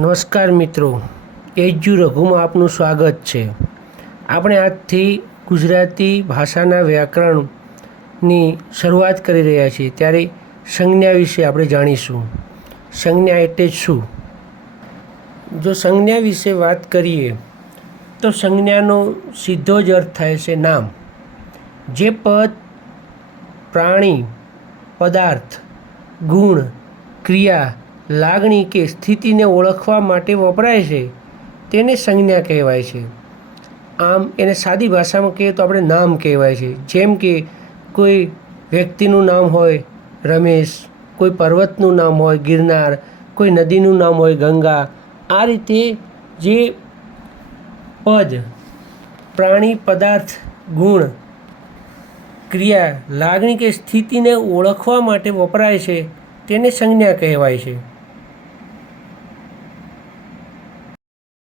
નમસ્કાર મિત્રો, એજ્યુ રઘુમાં આપનું સ્વાગત છે. આપણે આજથી ગુજરાતી ભાષાના વ્યાકરણની શરૂઆત કરી રહ્યા છીએ. ત્યારે સંજ્ઞા વિશે આપણે જાણીશું. સંજ્ઞા એટલે શું? જો સંજ્ઞા વિશે વાત કરીએ, તો સંજ્ઞાનો સીધો જ અર્થ થાય છે નામ. જે પદ, પ્રાણી, પદાર્થ, ગુણ, ક્રિયા લાગણી કે સ્થિતિને ઓળખવા માટે વપરાય છે, તેને સંજ્ઞા કહેવાય છે. આમ એને સાદી ભાષામાં કહીએ તો આપણે નામ કહેવાય છે. જેમ કે કોઈ વ્યક્તિનું નામ હોય રમેશ, કોઈ પર્વતનું નામ હોય ગિરનાર, કોઈ નદીનું નામ હોય ગંગા, આ રીતે જે પદ, પ્રાણી પદાર્થ, ગુણ, ક્રિયા, લાગણી કે સ્થિતિને ઓળખવા માટે વપરાય છે, તેને સંજ્ઞા કહેવાય છે.